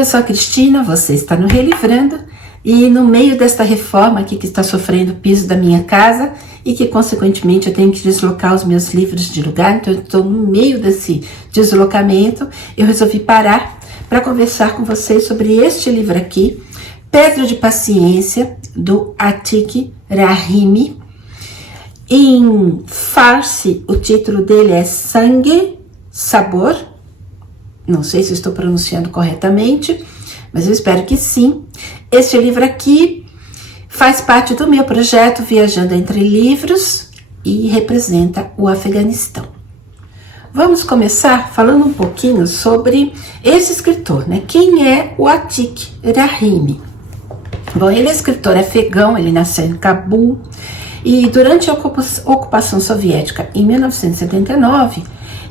eu sou a Cristina, você está no Relivrando e no meio desta reforma aqui que está sofrendo o piso da minha casa e que consequentemente eu tenho que deslocar os meus livros de lugar, então eu estou no meio desse deslocamento, eu resolvi parar para conversar com vocês sobre este livro aqui, Pedra de Paciência, do Atiq Rahimi. Em farsi, o título dele é Sangue, Sabor. Não sei se estou pronunciando corretamente, mas eu espero que sim. Este livro aqui faz parte do meu projeto Viajando Entre Livros e representa o Afeganistão. Vamos começar falando um pouquinho sobre esse escritor, né? Quem é o Atiq Rahimi? Bom, ele é escritor afegão, ele nasceu em Cabul e durante a ocupação soviética em 1979,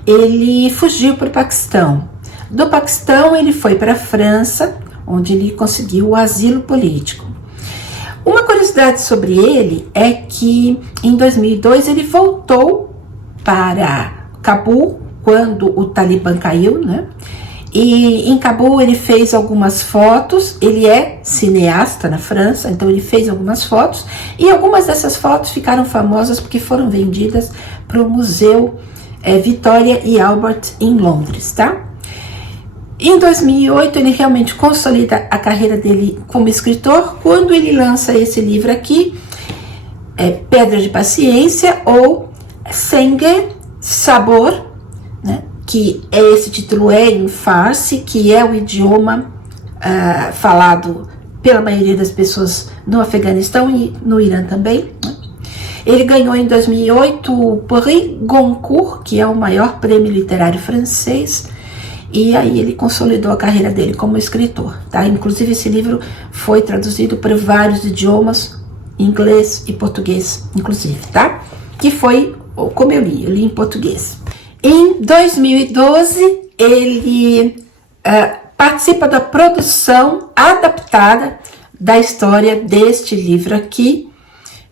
ele fugiu para o Paquistão. Do Paquistão, ele foi para a França, onde ele conseguiu o asilo político. Uma curiosidade sobre ele é que em 2002 ele voltou para Cabul, quando o Talibã caiu, né? E em Cabul ele fez algumas fotos, ele é cineasta na França, então ele fez algumas fotos, e algumas dessas fotos ficaram famosas porque foram vendidas para o Museu Victoria e Albert em Londres, tá? Em 2008, ele realmente consolida a carreira dele como escritor, quando ele lança esse livro aqui, Pedra de Paciência, ou Sangue, Sabor, né? Que esse título é em farsi, que é o idioma falado pela maioria das pessoas no Afeganistão e no Irã também, né? Ele ganhou em 2008 o Prix Goncourt, que é o maior prêmio literário francês, e aí ele consolidou a carreira dele como escritor, tá? Inclusive esse livro foi traduzido para vários idiomas, inglês e português, inclusive, tá? Que foi como eu li em português. Em 2012, ele participa da produção adaptada da história deste livro aqui.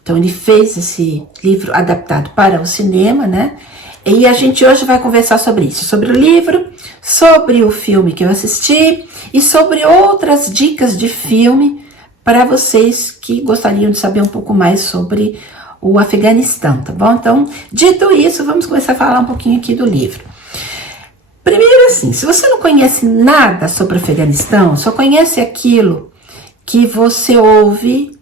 Então ele fez esse livro adaptado para o cinema, né? E a gente hoje vai conversar sobre isso, sobre o livro, sobre o filme que eu assisti e sobre outras dicas de filme para vocês que gostariam de saber um pouco mais sobre o Afeganistão, tá bom? Então, dito isso, vamos começar a falar um pouquinho aqui do livro. Primeiro assim, se você não conhece nada sobre o Afeganistão, só conhece aquilo que você ouve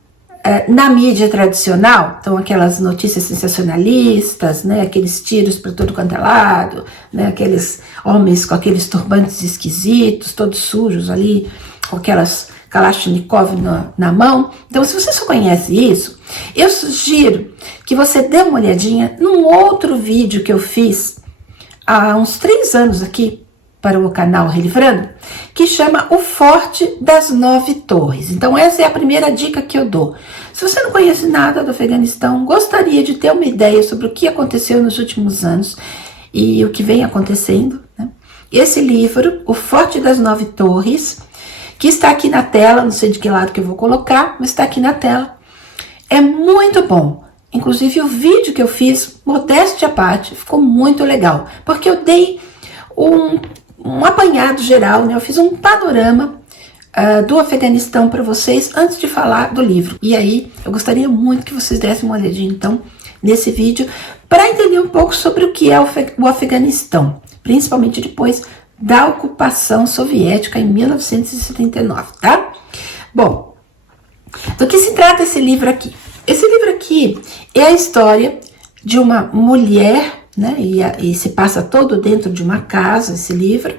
na mídia tradicional, então aquelas notícias sensacionalistas, né, aqueles tiros para todo quanto é lado, né, aqueles homens com aqueles turbantes esquisitos, todos sujos ali, com aquelas Kalashnikov na mão. Então, se você só conhece isso, eu sugiro que você dê uma olhadinha num outro vídeo que eu fiz há uns 3 anos aqui para o canal Relivrando, que chama O Forte das 9 Torres. Então essa é a primeira dica que eu dou. Se você não conhece nada do Afeganistão, gostaria de ter uma ideia sobre o que aconteceu nos últimos anos e o que vem acontecendo, né? Esse livro, O Forte das 9 Torres, que está aqui na tela, não sei de que lado que eu vou colocar, mas está aqui na tela, é muito bom. Inclusive o vídeo que eu fiz, modéstia à parte, ficou muito legal, porque eu dei um apanhado geral, né? Eu fiz um panorama do Afeganistão para vocês antes de falar do livro. E aí, eu gostaria muito que vocês dessem uma olhadinha, então, nesse vídeo, para entender um pouco sobre o que é o Afeganistão, principalmente depois da ocupação soviética em 1979, tá? Bom, do que se trata esse livro aqui? Esse livro aqui é a história de uma mulher, né? E se passa todo dentro de uma casa, esse livro.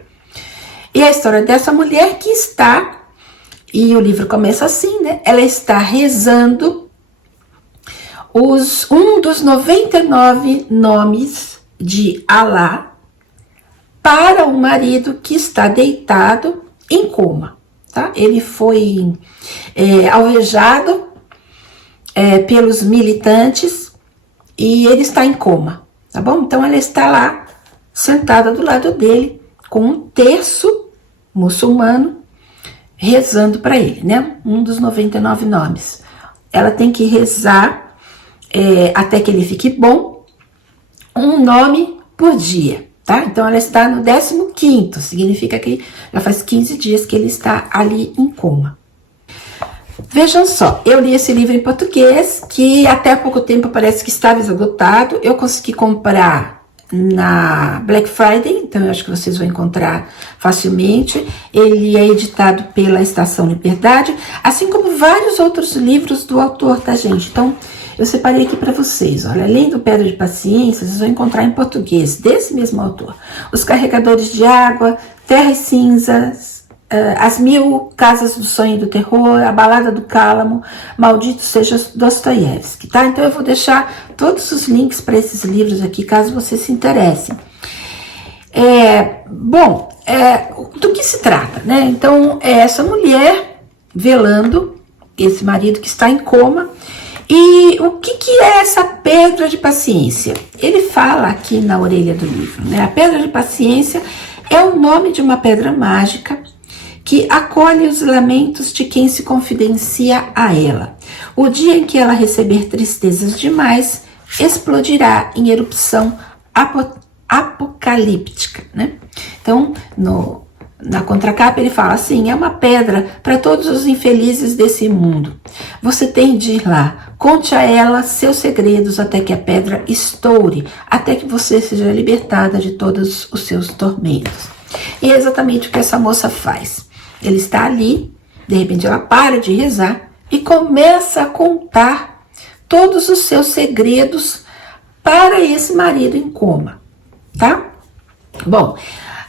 E a história dessa mulher que está, e o livro começa assim, né? Ela está rezando um dos 99 nomes de Alá para o marido que está deitado em coma, tá? Ele foi alvejado pelos militantes e ele está em coma. Tá bom? Então ela está lá, sentada do lado dele, com um terço muçulmano, rezando para ele, né? Um dos 99 nomes. Ela tem que rezar até que ele fique bom, um nome por dia, tá? Então ela está no 15º, significa que já faz 15 dias que ele está ali em coma. Vejam só, eu li esse livro em português, que até há pouco tempo parece que estava esgotado. Eu consegui comprar na Black Friday, então eu acho que vocês vão encontrar facilmente. Ele é editado pela Estação Liberdade, assim como vários outros livros do autor, tá, gente? Então, eu separei aqui para vocês, olha, além do Pedra de Paciência, vocês vão encontrar em português, desse mesmo autor, Os Carregadores de Água, Terra e Cinzas, As 1000 Casas do Sonho e do Terror, A Balada do Cálamo, Maldito Seja Dostoiévski, tá? Então eu vou deixar todos os links para esses livros aqui, caso vocês se interessem. Do que se trata, né? Então, é essa mulher velando esse marido que está em coma. E o que é essa pedra de paciência? Ele fala aqui na orelha do livro, né? A pedra de paciência é o nome de uma pedra mágica que acolhe os lamentos de quem se confidencia a ela. O dia em que ela receber tristezas demais, explodirá em erupção apocalíptica, né? Então, na contracapa ele fala assim, é uma pedra para todos os infelizes desse mundo. Você tem de ir lá, conte a ela seus segredos até que a pedra estoure, até que você seja libertada de todos os seus tormentos. E é exatamente o que essa moça faz. Ele está ali, de repente ela para de rezar e começa a contar todos os seus segredos para esse marido em coma, tá? Bom,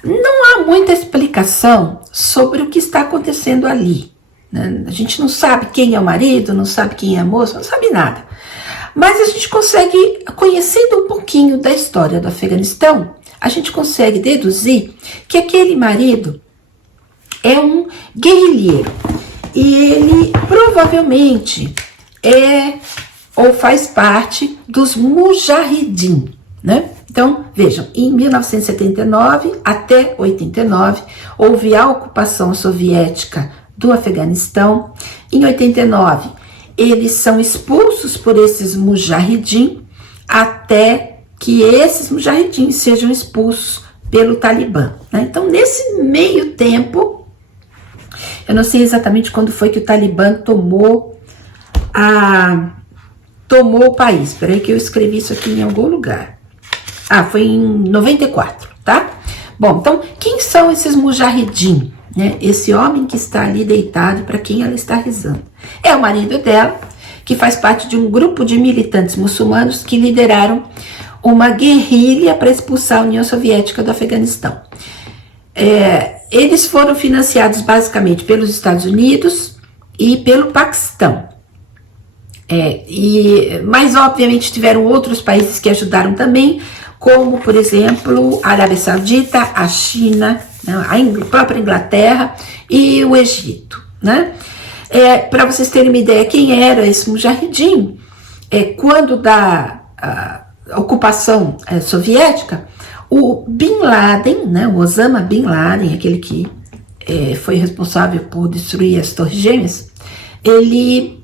não há muita explicação sobre o que está acontecendo ali, né? A gente não sabe quem é o marido, não sabe quem é a moça, não sabe nada. Mas a gente consegue, conhecendo um pouquinho da história do Afeganistão, a gente consegue deduzir que aquele marido é um guerrilheiro e ele provavelmente ou faz parte dos Mujahideen, né? Então, vejam, em 1979 até 89, houve a ocupação soviética do Afeganistão. Em 89, eles são expulsos por esses Mujahideen até que esses Mujahideen sejam expulsos pelo Talibã, né? Então, nesse meio tempo, eu não sei exatamente quando foi que o Talibã tomou o país. Espera aí que eu escrevi isso aqui em algum lugar. Foi em 94, tá? Bom, então, quem são esses Mujahideen, né? Esse homem que está ali deitado, para quem ela está rezando. É o marido dela, que faz parte de um grupo de militantes muçulmanos que lideraram uma guerrilha para expulsar a União Soviética do Afeganistão. Eles foram financiados basicamente pelos Estados Unidos e pelo Paquistão. Mas obviamente tiveram outros países que ajudaram também, como por exemplo a Arábia Saudita, a China, né, a própria Inglaterra e o Egito, né? Para vocês terem uma ideia quem era esse Mujahideen, quando da ocupação soviética, o Bin Laden, né, o Osama Bin Laden, aquele que foi responsável por destruir as Torres Gêmeas, ele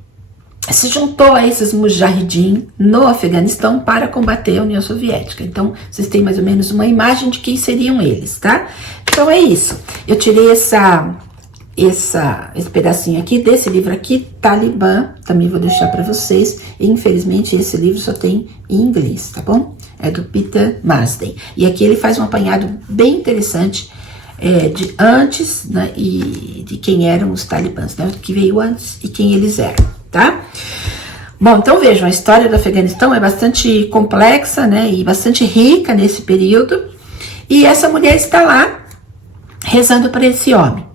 se juntou a esses Mujahideen no Afeganistão para combater a União Soviética. Então, vocês têm mais ou menos uma imagem de quem seriam eles, tá? Então, é isso. Eu tirei esse pedacinho aqui desse livro aqui, Talibã, também vou deixar para vocês. E, infelizmente, esse livro só tem em inglês, tá bom? É do Peter Marsden. E aqui ele faz um apanhado bem interessante de antes, né, e de quem eram os talibãs, né, que veio antes e quem eles eram, tá? Bom, então vejam, a história do Afeganistão é bastante complexa, né, e bastante rica nesse período. E essa mulher está lá rezando para esse homem.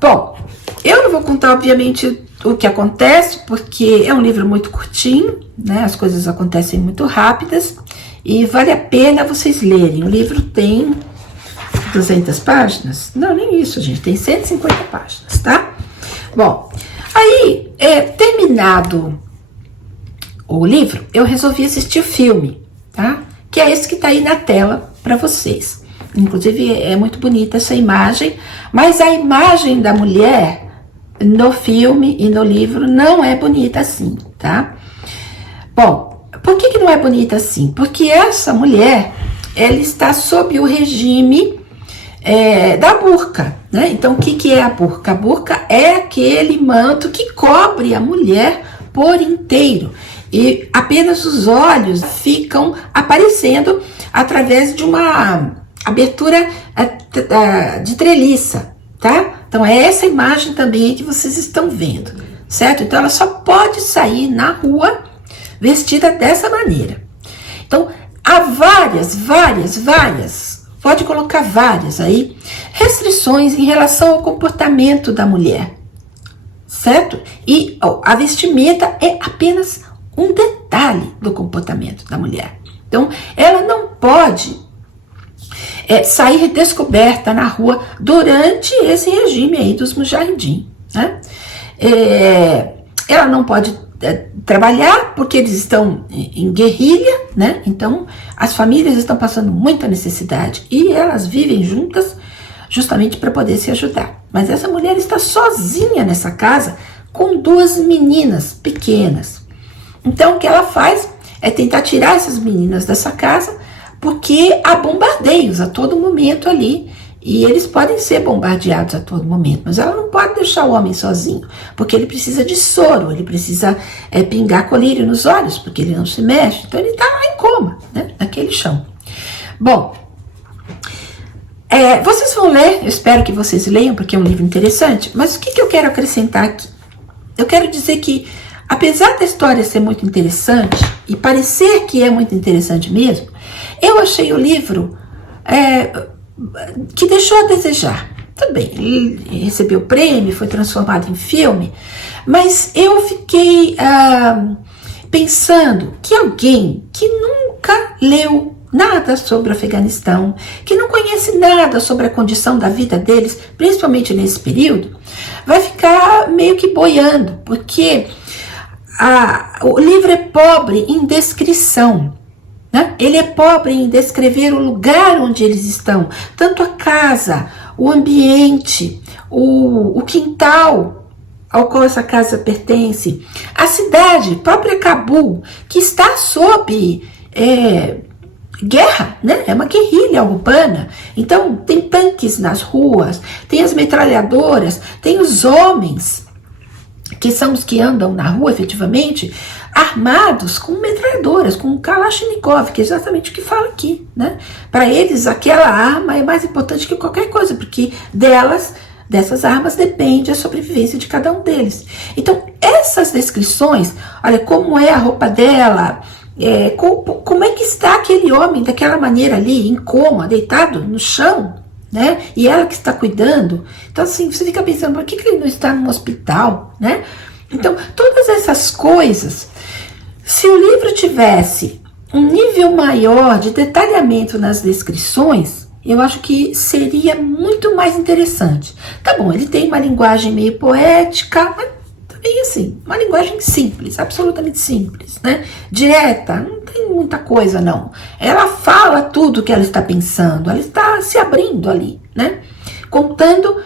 Bom, eu não vou contar, obviamente, o que acontece, porque é um livro muito curtinho, né? As coisas acontecem muito rápidas e vale a pena vocês lerem. O livro tem 200 páginas? Não, nem isso, gente, tem 150 páginas, tá? Bom, aí, terminado o livro, eu resolvi assistir o filme, tá? Que é esse que tá aí na tela para vocês. Inclusive, é muito bonita essa imagem, mas a imagem da mulher no filme e no livro não é bonita assim, tá? Bom, por que não é bonita assim? Porque essa mulher ela está sob o regime da burca, né? Então, o que é a burca? A burca é aquele manto que cobre a mulher por inteiro e apenas os olhos ficam aparecendo através de uma abertura de treliça, tá? Então, é essa imagem também que vocês estão vendo, certo? Então, ela só pode sair na rua vestida dessa maneira. Então, há várias, pode colocar várias aí, restrições em relação ao comportamento da mulher, certo? E a vestimenta é apenas um detalhe do comportamento da mulher. Então, ela não pode sair descoberta na rua durante esse regime aí dos mujahidin, né? Ela não pode trabalhar porque eles estão em guerrilha, né? Então as famílias estão passando muita necessidade e elas vivem juntas justamente para poder se ajudar. Mas essa mulher está sozinha nessa casa com 2 meninas pequenas. Então o que ela faz é tentar tirar essas meninas dessa casa, porque há bombardeios a todo momento ali. E eles podem ser bombardeados a todo momento, mas ela não pode deixar o homem sozinho, porque ele precisa de soro, ele precisa pingar colírio nos olhos, porque ele não se mexe, então ele está lá em coma, né, naquele chão. Bom, vocês vão ler, eu espero que vocês leiam, porque é um livro interessante, mas o que eu quero acrescentar aqui? Eu quero dizer que, apesar da história ser muito interessante, e parecer que é muito interessante mesmo, eu achei o livro que deixou a desejar. Tudo bem, ele recebeu prêmio, foi transformado em filme, mas eu fiquei pensando que alguém que nunca leu nada sobre o Afeganistão, que não conhece nada sobre a condição da vida deles, principalmente nesse período, vai ficar meio que boiando, porque o livro é pobre em descrição. Né? Ele é pobre em descrever o lugar onde eles estão, tanto a casa, o ambiente, o quintal ao qual essa casa pertence, a cidade, própria Cabul, que está sob guerra, né? É uma guerrilha urbana. Então tem tanques nas ruas, tem as metralhadoras, tem os homens, que são os que andam na rua efetivamente, armados com metralhadoras, com Kalashnikov, que é exatamente o que fala aqui, né? Para eles, aquela arma é mais importante que qualquer coisa, porque dessas armas depende a sobrevivência de cada um deles. Então, essas descrições, olha, como é a roupa dela, como é que está aquele homem daquela maneira ali, em coma, deitado no chão, né? E ela que está cuidando. Então, assim, você fica pensando, por que ele não está num hospital, né? Então, todas essas coisas, se o livro tivesse um nível maior de detalhamento nas descrições, eu acho que seria muito mais interessante. Tá bom, ele tem uma linguagem meio poética, mas também assim, uma linguagem simples, absolutamente simples, né? Direta, não tem muita coisa não. Ela fala tudo o que ela está pensando, ela está se abrindo ali, né? Contando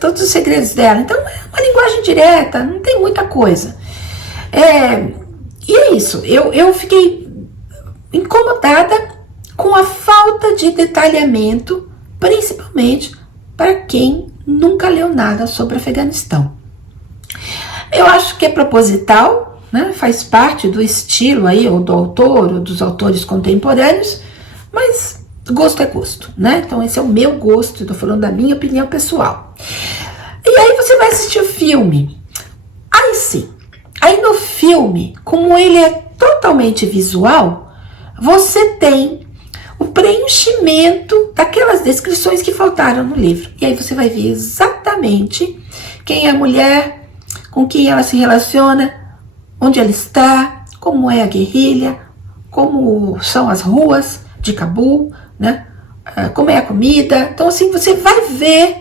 todos os segredos dela. Então é uma linguagem direta, não tem muita coisa. E é isso, eu fiquei incomodada com a falta de detalhamento, principalmente para quem nunca leu nada sobre o Afeganistão. Eu acho que é proposital, né? Faz parte do estilo aí, ou do autor, ou dos autores contemporâneos, mas gosto é gosto, né? Então esse é o meu gosto, estou falando da minha opinião pessoal. E aí você vai assistir o filme. Aí sim, aí no filme, como ele é totalmente visual, você tem o preenchimento daquelas descrições que faltaram no livro. E aí você vai ver exatamente quem é a mulher, com quem ela se relaciona, onde ela está, como é a guerrilha, como são as ruas de Cabul, né? Como é a comida. Então assim, você vai ver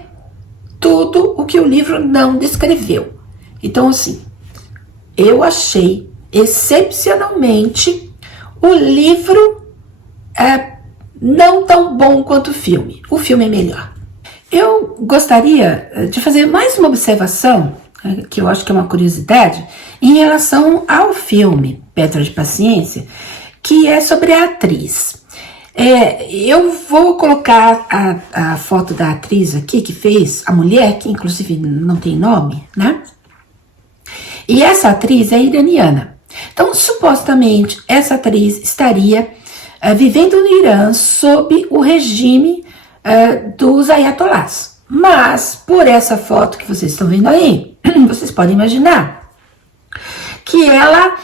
tudo o que o livro não descreveu. Então assim, eu achei excepcionalmente o livro não tão bom quanto o filme. O filme é melhor. Eu gostaria de fazer mais uma observação, que eu acho que é uma curiosidade, em relação ao filme Pedra de Paciência, que é sobre a atriz. Eu vou colocar a foto da atriz aqui, que fez a mulher, que inclusive não tem nome, né? E essa atriz é iraniana. Então, supostamente, essa atriz estaria vivendo no Irã sob o regime dos ayatolás. Mas, por essa foto que vocês estão vendo aí, vocês podem imaginar que ela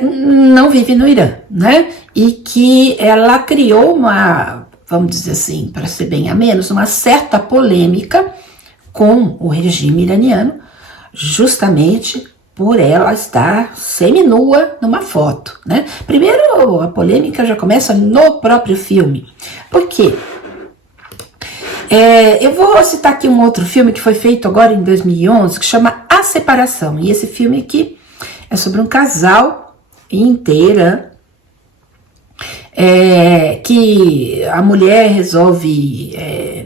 não vive no Irã, né? E que ela criou uma, vamos dizer assim, para ser bem a menos, uma certa polêmica com o regime iraniano, justamente por ela estar seminua numa foto, né? Primeiro, a polêmica já começa no próprio filme. Por quê? Eu vou citar aqui um outro filme que foi feito agora em 2011, que chama A Separação. E esse filme aqui é sobre um casal inteira, que a mulher resolve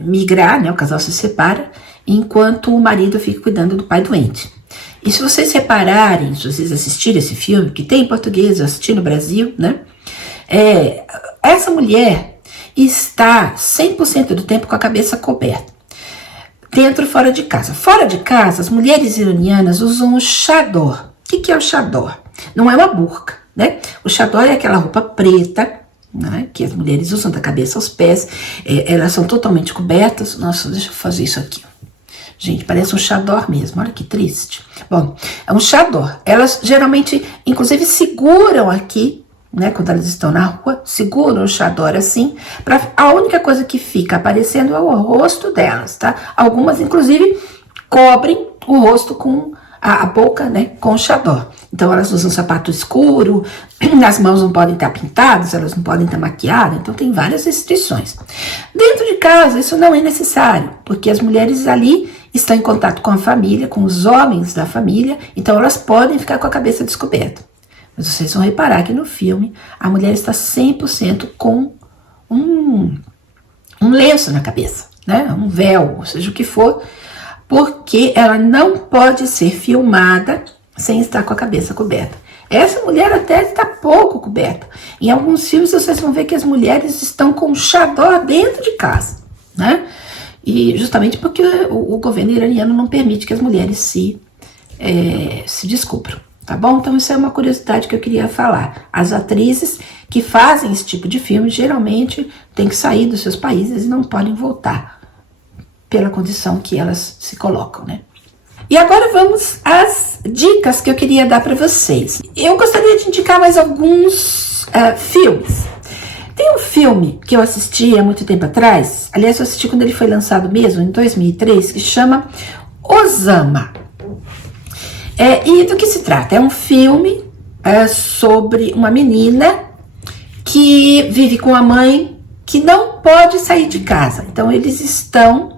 migrar, né? O casal se separa, enquanto o marido fica cuidando do pai doente. E se vocês repararem, se vocês assistirem esse filme, que tem em português, eu assisti no Brasil, né? Essa mulher está 100% do tempo com a cabeça coberta, dentro e fora de casa. Fora de casa, as mulheres iranianas usam o chador. O que é o chador? Não é uma burca, né? O chador é aquela roupa preta, né, que as mulheres usam da cabeça aos pés. Elas são totalmente cobertas. Nossa, deixa eu fazer isso aqui. Gente, parece um chador mesmo, olha que triste. Bom, é um chador. Elas geralmente, inclusive, seguram aqui, né, quando elas estão na rua, seguram o chador assim, a única coisa que fica aparecendo é o rosto delas, tá? Algumas, inclusive, cobrem o rosto com a boca, né, com o chador. Então, elas usam sapato escuro, as mãos não podem estar pintadas, elas não podem estar maquiadas, então tem várias restrições. Dentro de casa, isso não é necessário, porque as mulheres ali estão em contato com a família, com os homens da família, então elas podem ficar com a cabeça descoberta. Mas vocês vão reparar que no filme, a mulher está 100% com um lenço na cabeça, né, um véu, ou seja o que for, porque ela não pode ser filmada sem estar com a cabeça coberta. Essa mulher até está pouco coberta. Em alguns filmes vocês vão ver que as mulheres estão com um chador dentro de casa, né? E justamente porque o governo iraniano não permite que as mulheres se descubram, tá bom? Então isso é uma curiosidade que eu queria falar. As atrizes que fazem esse tipo de filme geralmente têm que sair dos seus países e não podem voltar, pela condição que elas se colocam, né? E agora vamos às dicas que eu queria dar para vocês. Eu gostaria de indicar mais alguns filmes. Tem um filme que eu assisti há muito tempo atrás, aliás, eu assisti quando ele foi lançado mesmo, em 2003, que chama Osama. E do que se trata? É um filme sobre uma menina que vive com a mãe que não pode sair de casa. Então, eles estão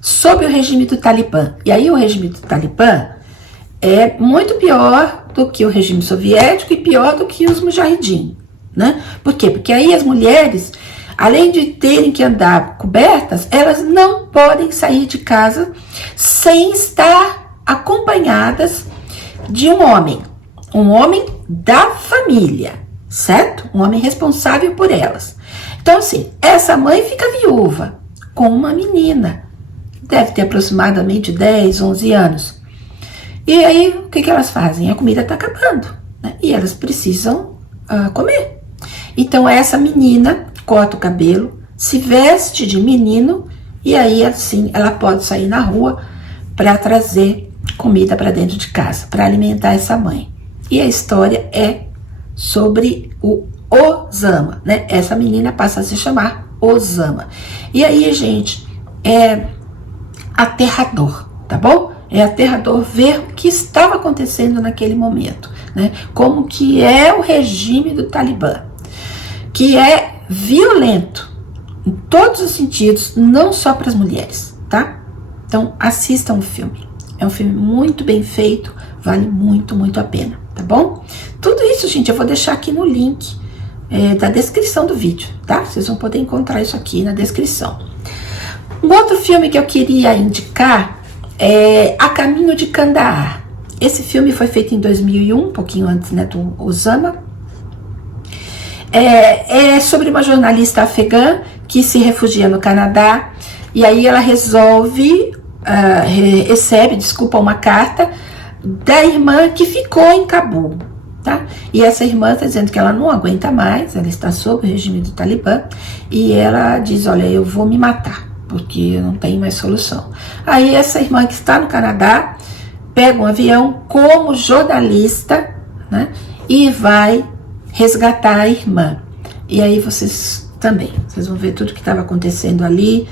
sob o regime do Talibã. E aí o regime do Talibã é muito pior do que o regime soviético e pior do que os mujahidin, né? Por quê? Porque aí as mulheres, além de terem que andar cobertas, elas não podem sair de casa sem estar acompanhadas de um homem da família, certo? Um homem responsável por elas. Então, assim, essa mãe fica viúva com uma menina, deve ter aproximadamente 10, 11 anos. E aí, o que elas fazem? A comida está acabando, né? E elas precisam comer. Então, essa menina corta o cabelo, se veste de menino, e aí, assim, ela pode sair na rua para trazer comida para dentro de casa, para alimentar essa mãe. E a história é sobre o Osama, né? Essa menina passa a se chamar Osama. E aí, gente, é aterrador, tá bom? É aterrador ver o que estava acontecendo naquele momento, né? Como que é o regime do Talibã, que é violento em todos os sentidos, não só para as mulheres, tá? Então assistam o filme. É um filme muito bem feito, vale muito, muito a pena, tá bom? Tudo isso, gente, eu vou deixar aqui no link da descrição do vídeo, tá? Vocês vão poder encontrar isso aqui na descrição. Um outro filme que eu queria indicar é A Caminho de Kandahar. Esse filme foi feito em 2001, um pouquinho antes, né, do Osama. É sobre uma jornalista afegã que se refugia no Canadá, e aí ela recebe uma carta da irmã que ficou em Cabul, tá? E essa irmã está dizendo que ela não aguenta mais, ela está sob o regime do Talibã, e ela diz, olha, eu vou me matar, porque eu não tenho mais solução. Aí essa irmã que está no Canadá pega um avião como jornalista, né, e vai resgatar a irmã. E aí vocês vão ver tudo que estava acontecendo ali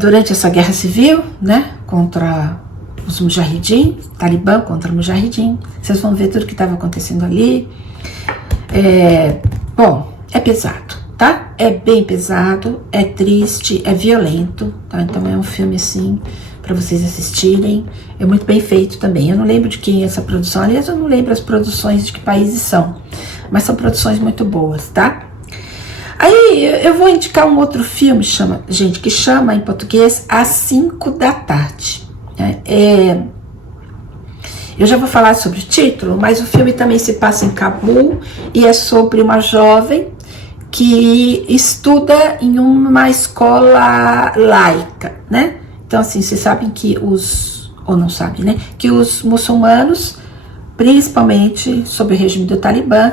durante essa guerra civil, né, contra os Mujahideen, Talibã contra o Mujahideen. Vocês vão ver tudo que estava acontecendo ali. Bom, é pesado, tá? É bem pesado, é triste, é violento, tá? Então é um filme assim para vocês assistirem. É muito bem feito também. Eu não lembro de quem é essa produção, aliás, eu não lembro as produções de que países são, mas são produções muito boas, tá? Aí eu vou indicar um outro filme que chama em português Às 5 da Tarde. Eu já vou falar sobre o título, mas o filme também se passa em Cabul e é sobre uma jovem que estuda em uma escola laica, né? Então, assim, vocês sabem que ou não sabem, né? Que os muçulmanos, principalmente sob o regime do Talibã,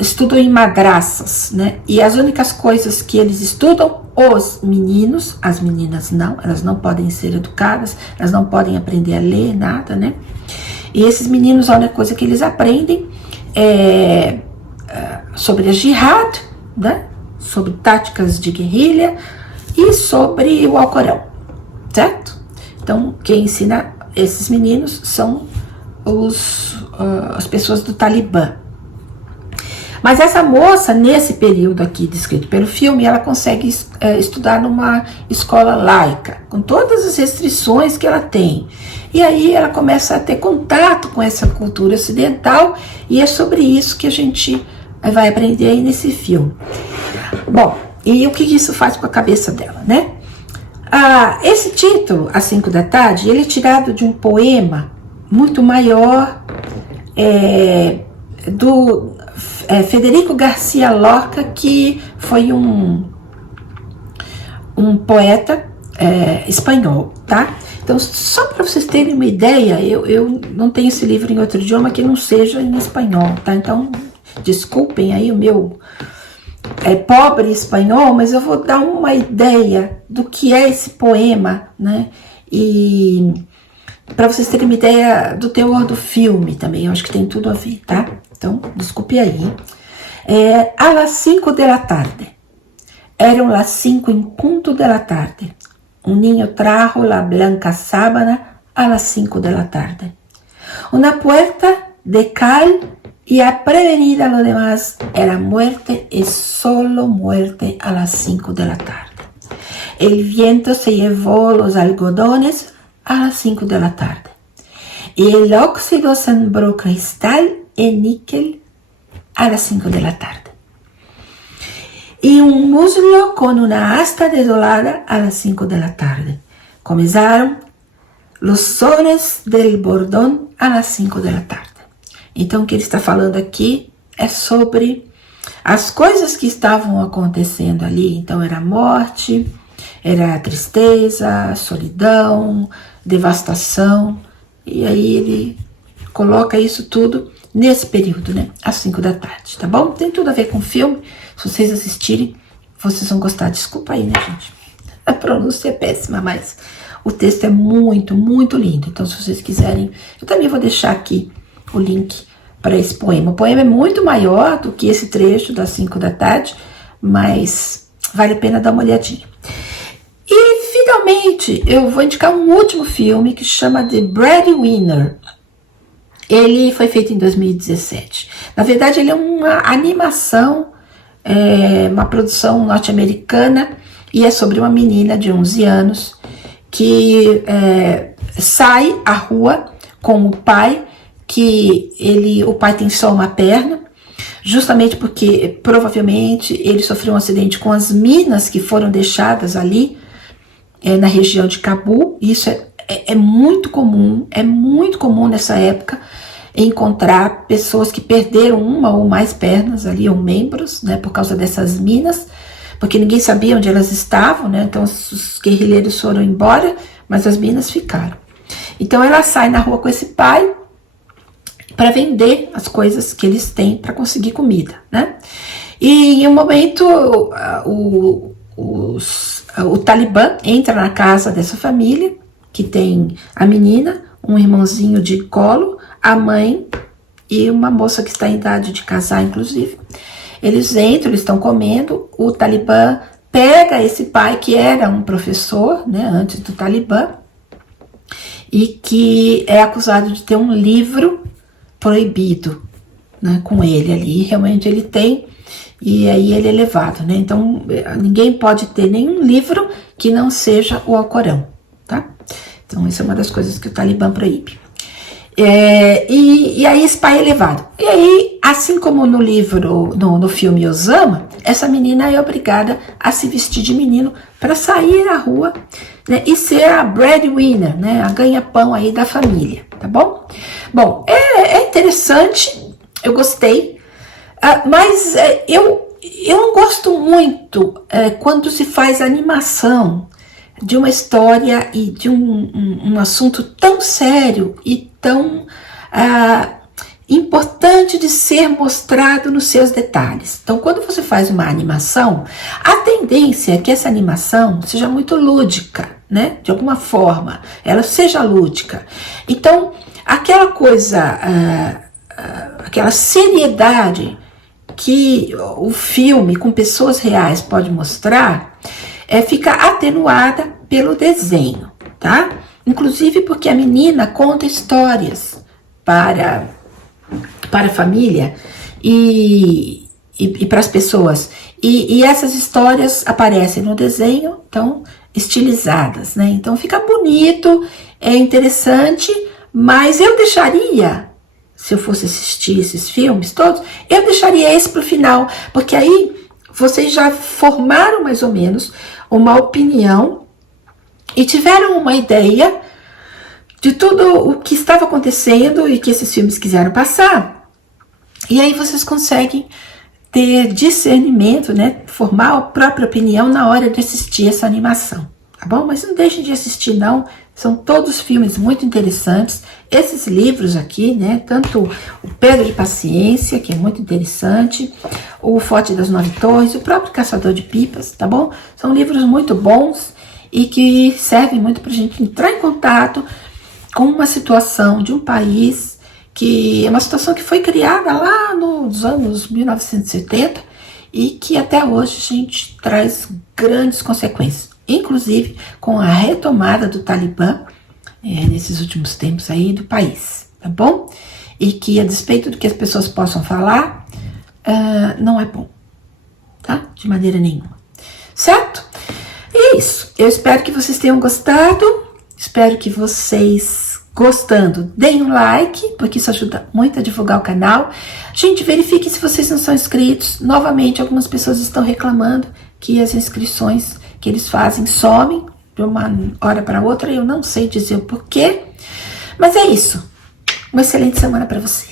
estudam em madraças, né? E as únicas coisas que eles estudam, os meninos, as meninas não, elas não podem ser educadas, elas não podem aprender a ler, nada, né? E esses meninos, a única coisa que eles aprendem é sobre a jihad, né? Sobre táticas de guerrilha e sobre o Alcorão, certo? Então, quem ensina esses meninos são as pessoas do Talibã. Mas essa moça, nesse período aqui descrito pelo filme, ela consegue estudar numa escola laica, com todas as restrições que ela tem. E aí ela começa a ter contato com essa cultura ocidental, e é sobre isso que a gente vai aprender aí nesse filme. Bom, e o que isso faz com a cabeça dela, né? Esse título, Às 5 da Tarde, ele é tirado de um poema muito maior do Federico Garcia Lorca, que foi um poeta espanhol, tá? Então, só para vocês terem uma ideia, eu não tenho esse livro em outro idioma que não seja em espanhol, tá? Então, desculpem aí o meu pobre espanhol, mas eu vou dar uma ideia do que é esse poema, né? E para vocês terem uma ideia do teor do filme também, eu acho que tem tudo a ver, tá? Então, desculpe aí. A las 5 de la tarde. Eram las 5 en punto de la tarde. Un niño trajo la blanca sábana a las 5 de la tarde. Una puerta de cal y aprevenida lo demás era muerte y solo muerte a las 5 de la tarde. El viento se llevó los algodones a las 5 de la tarde. Y el óxido sembró cristal y níquel a las 5 de la tarde. Y un muslo con una asta desolada a las 5 de la tarde. Comenzaron los sones del bordón a las 5 de la tarde. Então, o que ele está falando aqui é sobre as coisas que estavam acontecendo ali. Então, era a morte, era a tristeza, a solidão, devastação. E aí ele coloca isso tudo nesse período, né? Às 5 da tarde, tá bom? Tem tudo a ver com o filme. Se vocês assistirem, vocês vão gostar. Desculpa aí, né, gente? A pronúncia é péssima, mas o texto é muito, muito lindo. Então, se vocês quiserem, eu também vou deixar aqui o link para esse poema. O poema é muito maior do que esse trecho das 5 da tarde, mas vale a pena dar uma olhadinha. E, finalmente, eu vou indicar um último filme que chama The Breadwinner. Ele foi feito em 2017. Na verdade, ele é uma animação, uma produção norte-americana, e é sobre uma menina de 11 anos que sai à rua com o pai, o pai tem só uma perna, justamente porque provavelmente ele sofreu um acidente com as minas que foram deixadas ali na região de Cabul. Isso é muito comum nessa época. encontrar pessoas que perderam uma ou mais pernas ali, ou membros, né, por causa dessas minas, porque ninguém sabia onde elas estavam, né, então os guerrilheiros foram embora, mas as minas ficaram. Então ela sai na rua com esse pai para vender as coisas que eles têm para conseguir comida, né? E em um momento o Talibã entra na casa dessa família, que tem a menina, um irmãozinho de colo, a mãe e uma moça que está em idade de casar, inclusive. Eles entram, eles estão comendo, o Talibã pega esse pai, que era um professor, né, antes do Talibã, e que é acusado de ter um livro proibido, né, com ele ali. Realmente ele tem, e aí ele é levado, né? Então ninguém pode ter nenhum livro que não seja o Alcorão, tá? Então isso é uma das coisas que o Talibã proíbe. E aí esse pai é levado. E aí, assim como no livro, no filme Osama, essa menina é obrigada a se vestir de menino para sair à rua, né, e ser a breadwinner, né, a ganha-pão aí da família, tá bom? Bom, é interessante, eu gostei, mas eu não gosto muito quando se faz animação de uma história e de um assunto tão sério e tão importante de ser mostrado nos seus detalhes. Então, quando você faz uma animação, a tendência é que essa animação seja muito lúdica, né? De alguma forma, ela seja lúdica. Então, aquela coisa, aquela seriedade que o filme com pessoas reais pode mostrar, fica atenuada pelo desenho, tá? Inclusive porque a menina conta histórias para a família e para as pessoas. E essas histórias aparecem no desenho, então, estilizadas, né? Então fica bonito, é interessante, mas eu deixaria, se eu fosse assistir esses filmes todos, eu deixaria esse para o final, porque aí vocês já formaram mais ou menos uma opinião e tiveram uma ideia de tudo o que estava acontecendo e que esses filmes quiseram passar. E aí vocês conseguem ter discernimento, né? Formar a própria opinião na hora de assistir essa animação, tá bom? Mas não deixem de assistir, não. São todos filmes muito interessantes. Esses livros aqui, né? Tanto o Pedra de Paciência, que é muito interessante, o Forte das Nove Torres, o próprio Caçador de Pipas, tá bom? São livros muito bons e que servem muito para a gente entrar em contato com uma situação de um país que é uma situação que foi criada lá nos anos 1970 e que até hoje a gente traz grandes consequências, inclusive com a retomada do Talibã nesses últimos tempos aí do país, tá bom? E que, a despeito do que as pessoas possam falar, não é bom, tá? De maneira nenhuma, certo? E é isso, eu espero que vocês tenham gostado, espero que vocês, gostando, deem um like, porque isso ajuda muito a divulgar o canal. Gente, verifique se vocês não são inscritos. Novamente, algumas pessoas estão reclamando que as inscrições que eles fazem somem de uma hora para outra. Eu não sei dizer o porquê, mas é isso. Uma excelente semana para vocês.